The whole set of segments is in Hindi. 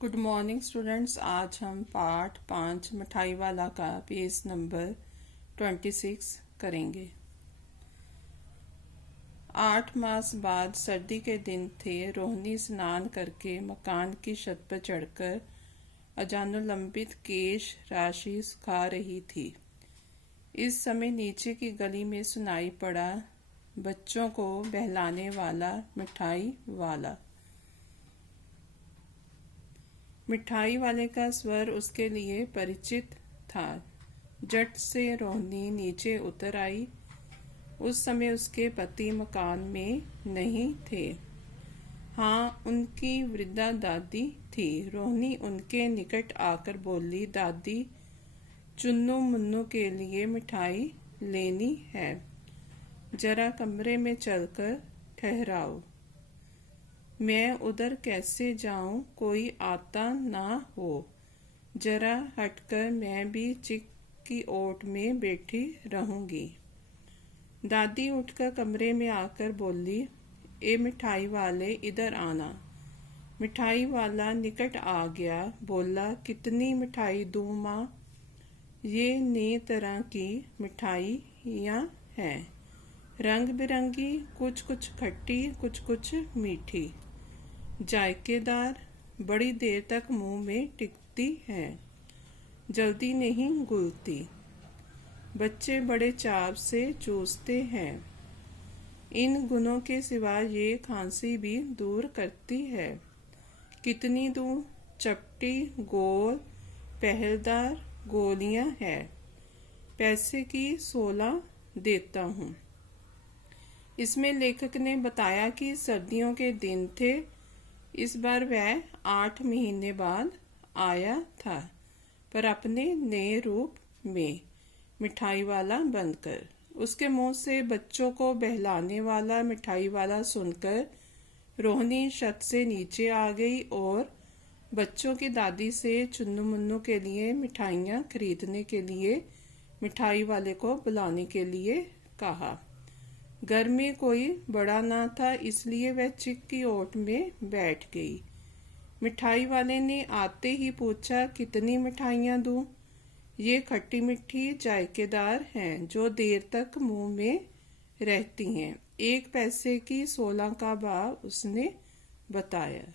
Good morning students. आज हम पाठ 5 मिठाई वाला का पेज नंबर 26 करेंगे। 8 मास बाद सर्दी के दिन थे। रोहिणी स्नान करके मकान की छत पर चढ़कर अजानुलंबित केश राशि सुखा रही थी। इस समय नीचे की गली में सुनाई पड़ा बच्चों को बहलाने वाला मिठाई वाला। मिठाई वाले का स्वर उसके लिए परिचित था। झट से रोहिणी नीचे उतर आई। उस समय उसके पति मकान में नहीं थे। हाँ, उनकी वृद्धा दादी थी। रोहिणी उनके निकट आकर बोली, दादी, चुन्नू मुन्नू के लिए मिठाई लेनी है। जरा कमरे में चलकर ठहराओ। मैं उधर कैसे जाऊं, कोई आता ना हो। जरा हटकर मैं भी चिक की ओट में बैठी रहूंगी। दादी उठकर कमरे में आकर बोली, ए मिठाई वाले, इधर आना। मिठाई वाला निकट आ गया। बोला, कितनी मिठाई दूं माँ? ये नई तरह की मिठाइयाँ हैं, रंग बिरंगी, कुछ कुछ खट्टी, कुछ कुछ मीठी, जायकेदार, बड़ी देर तक मुंह में टिकती हैं, जल्दी नहीं घुलती। बच्चे बड़े चाव से चूसते हैं। इन गुणों के सिवा ये खांसी भी दूर करती है। कितनी दूं? चपटी, गोल, पहलदार गोलियां हैं। पैसे की 16 देता हूँ। इसमें लेखक ने बताया कि सर्दियों के दिन थे। इस बार वह 8 महीने बाद आया था, पर अपने नए रूप में, मिठाई वाला बनकर। उसके मुंह से बच्चों को बहलाने वाला मिठाई वाला सुनकर रोहिणी छत से नीचे आ गई और बच्चों की दादी से चुन्नू मुन्नू के लिए मिठाइयाँ खरीदने के लिए मिठाई वाले को बुलाने के लिए कहा। घर में कोई बड़ा ना था, इसलिए वह चिक की ओट में बैठ गई। मिठाई वाले ने आते ही पूछा, कितनी मिठाइयाँ दूं? ये खट्टी मिट्ठी जायकेदार हैं, जो देर तक मुंह में रहती हैं। 1 पैसे की 16 का भाव उसने बताया।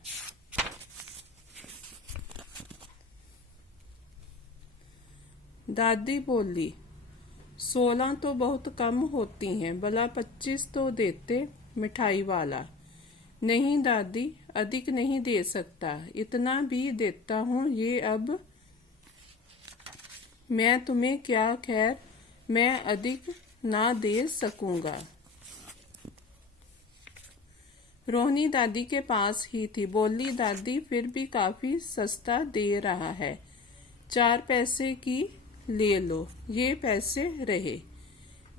दादी बोली, 16 तो बहुत कम होती हैं, भला 25 तो देते। मिठाई वाला, नहीं दादी, अधिक नहीं दे सकता, इतना भी देता हूँ। ये अब मैं तुम्हें क्या, खैर मैं अधिक ना दे सकूंगा। रोहिणी दादी के पास ही थी। बोली, दादी फिर भी काफी सस्ता दे रहा है, 4 पैसे की ले लो, ये पैसे रहे।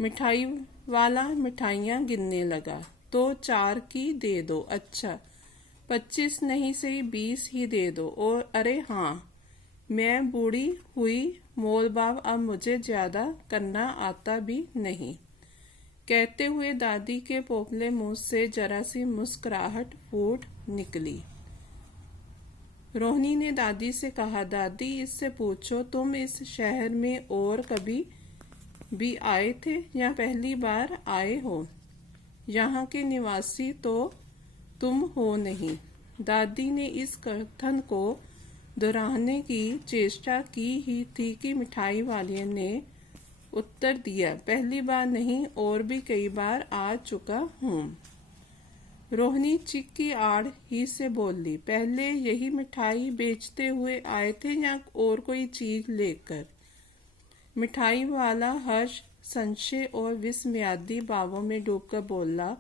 मिठाई वाला मिठाइयाँ गिनने लगा। तो 4 की दे दो। अच्छा, 25 नहीं सही 20 ही दे दो। और अरे हाँ, मैं बूढ़ी हुई, मोल भाव अब मुझे ज्यादा करना आता भी नहीं। कहते हुए दादी के पोपले मुंह से जरा सी मुस्कुराहट फूट निकली। रोहिणी ने दादी से कहा, दादी, इससे पूछो, तुम इस शहर में और कभी भी आए थे या पहली बार आए हो? यहाँ के निवासी तो तुम हो नहीं। दादी ने इस कथन को दोहराने की चेष्टा की ही थी कि मिठाई वाले ने उत्तर दिया, पहली बार नहीं, और भी कई बार आ चुका हूँ। रोहिणी चिक की आड़ ही से बोली, पहले यही मिठाई बेचते हुए आए थे या और कोई चीज लेकर? मिठाई वाला हर्ष, संशय और विस्मयादि भावों में डूबकर बोला,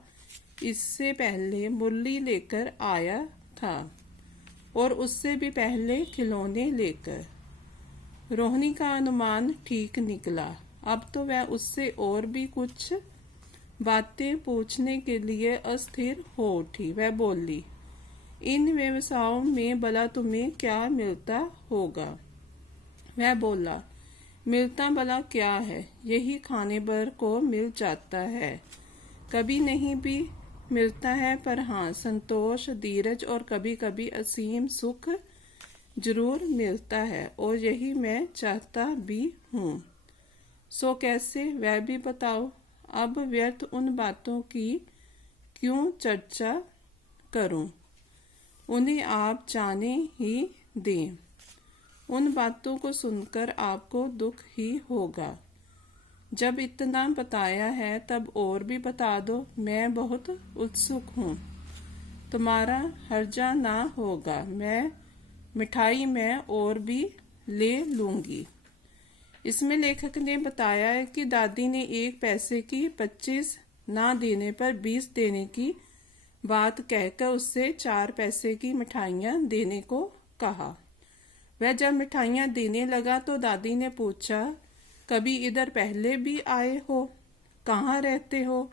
इससे पहले मुरली लेकर आया था, और उससे भी पहले खिलौने लेकर। रोहिणी का अनुमान ठीक निकला। अब तो वह उससे और भी कुछ बातें पूछने के लिए अस्थिर हो उठी। वह बोली, इन व्यवसायों में भला तुम्हें क्या मिलता होगा? वह बोला, मिलता भला क्या है, यही खाने भर को मिल जाता है, कभी नहीं भी मिलता है, पर हाँ, संतोष, धीरज और कभी कभी असीम सुख जरूर मिलता है और यही मैं चाहता भी हूँ। सो कैसे, वह भी बताओ। अब व्यर्थ उन बातों की क्यों चर्चा करूं, उन्हें आप जाने ही दें। उन बातों को सुनकर आपको दुख ही होगा। जब इतना बताया है तब और भी बता दो, मैं बहुत उत्सुक हूँ। तुम्हारा हर्जा ना होगा, मैं मिठाई में और भी ले लूंगी। इसमें लेखक ने बताया है कि दादी ने 1 पैसे की 25 ना देने पर 20 देने की बात कहकर उससे 4 पैसे की मिठाइयाँ देने को कहा। वह जब मिठाइयाँ देने लगा तो दादी ने पूछा, कभी इधर पहले भी आए हो? कहाँ रहते हो?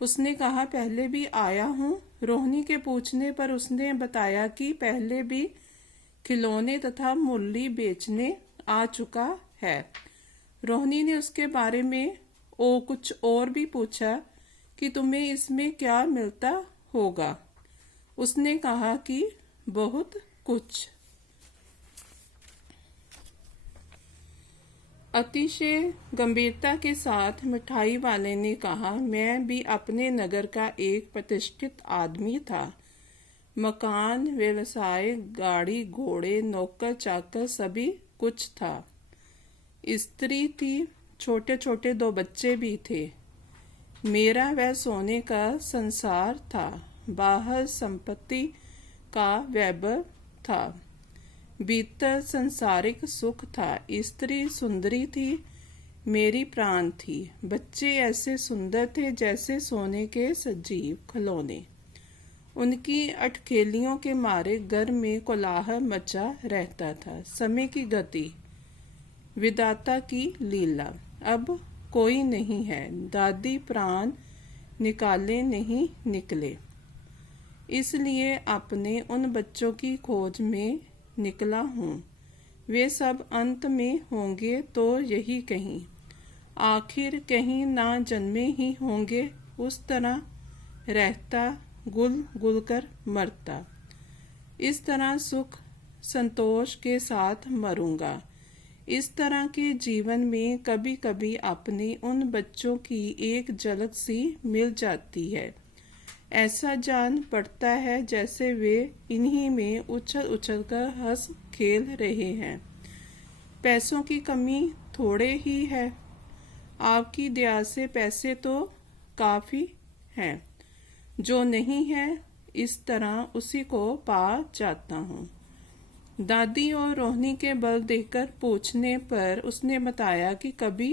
उसने कहा, पहले भी आया हूँ। रोहिणी के पूछने पर उसने बताया कि पहले भी खिलौने तथा मुरली बेचने आ चुका है। रोहिणी ने उसके बारे में कुछ और भी पूछा कि तुम्हें इसमें क्या मिलता होगा। उसने कहा कि बहुत कुछ। अतिशय गंभीरता के साथ मिठाई वाले ने कहा, मैं भी अपने नगर का एक प्रतिष्ठित आदमी था। मकान, व्यवसाय, गाड़ी घोड़े, नौकर चाकर सभी कुछ था। स्त्री थी, छोटे छोटे 2 बच्चे भी थे। मेरा वह सोने का संसार था। बाहर संपत्ति का वैभव था, भीतर संसारिक सुख था। स्त्री सुंदरी थी, मेरी प्राण थी। बच्चे ऐसे सुंदर थे जैसे सोने के सजीव खिलौने। उनकी अटखेलियों के मारे घर में कोलाहल मचा रहता था। समय की गति, विधाता की लीला। अब कोई नहीं है, दादी प्राण निकाले नहीं निकले, इसलिए अपने उन बच्चों की खोज में निकला हूँ। वे सब अंत में होंगे तो यही कहीं, आखिर कहीं ना जन्मे ही होंगे। उस तरह रहता, गुल गुल कर मरता। इस तरह सुख संतोष के साथ मरूंगा। इस तरह के जीवन में कभी कभी अपने उन बच्चों की एक झलक सी मिल जाती है। ऐसा जान पड़ता है जैसे वे इन्हीं में उछल उछल कर हंस खेल रहे हैं। पैसों की कमी थोड़े ही है, आपकी दया से पैसे तो काफी हैं। जो नहीं है इस तरह उसी को पा जाता हूँ। दादी और रोहिणी के बल देकर पूछने पर उसने बताया कि कभी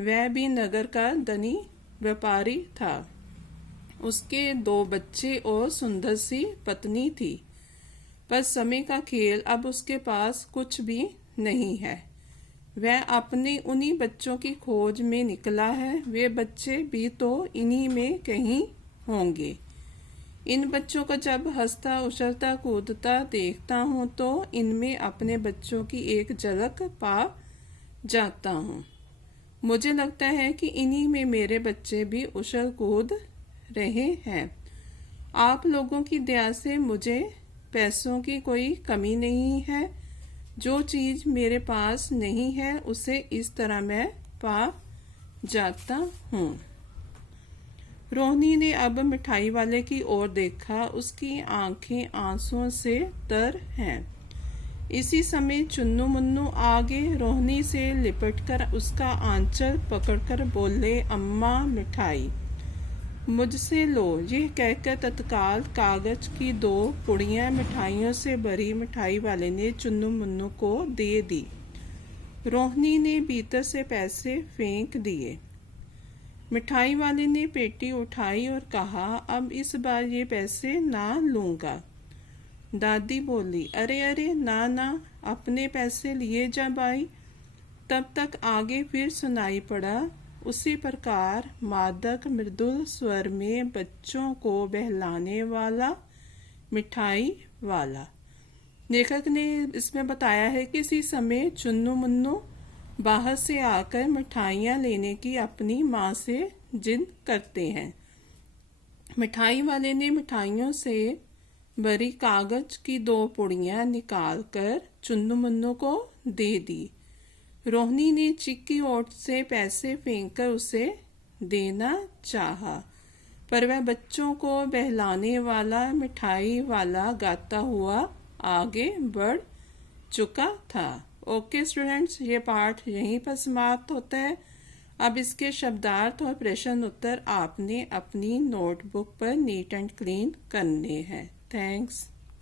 वह भी नगर का धनी व्यापारी था। उसके 2 बच्चे और सुंदर सी पत्नी थी। पर समय का खेल, अब उसके पास कुछ भी नहीं है। वह अपने उन्हीं बच्चों की खोज में निकला है। वे बच्चे भी तो इन्हीं में कहीं होंगे। इन बच्चों को जब हंसता उछलता कूदता देखता हूँ तो इनमें अपने बच्चों की एक झलक पा जाता हूँ। मुझे लगता है कि इन्हीं में मेरे बच्चे भी उछल कूद रहे हैं। आप लोगों की दया से मुझे पैसों की कोई कमी नहीं है। जो चीज मेरे पास नहीं है उसे इस तरह मैं पा जाता हूँ। रोहिणी ने अब मिठाई वाले की ओर देखा। उसकी आंखें आंसुओं से तर हैं। इसी समय चुन्नू मुन्नू आगे रोहिणी से लिपटकर उसका आंचल पकड़कर बोले, अम्मा मिठाई मुझसे लो। यह कहकर तत्काल कागज की 2 पुड़ियां मिठाइयों से भरी मिठाई वाले ने चुन्नू मुन्नू को दे दी। रोहिणी ने भीतर से पैसे फेंक दिए। मिठाई वाले ने पेटी उठाई और कहा, अब इस बार ये पैसे ना लूंगा। दादी बोली, अरे अरे ना ना, अपने पैसे लिए जा बाई। तब तक आगे फिर सुनाई पड़ा उसी प्रकार मादक मृदुल स्वर में बच्चों को बहलाने वाला मिठाई वाला। लेखक ने इसमें बताया है कि इसी समय चुन्नू मुन्नू बाहर से आकर मिठाइयाँ लेने की अपनी माँ से जिद करते हैं। मिठाई वाले ने मिठाइयों से बड़ी कागज की 2 पुड़ियां निकालकर चुन्नू मुन्नू को दे दी। रोहिणी ने चिक्की ओट से पैसे फेंककर उसे देना चाहा, पर वह बच्चों को बहलाने वाला मिठाई वाला गाता हुआ आगे बढ़ चुका था। ओके स्टूडेंट्स, ये पाठ यहीं पर समाप्त होता है। अब इसके शब्दार्थ और प्रश्न उत्तर आपने अपनी नोटबुक पर नीट एंड क्लीन करने हैं। थैंक्स।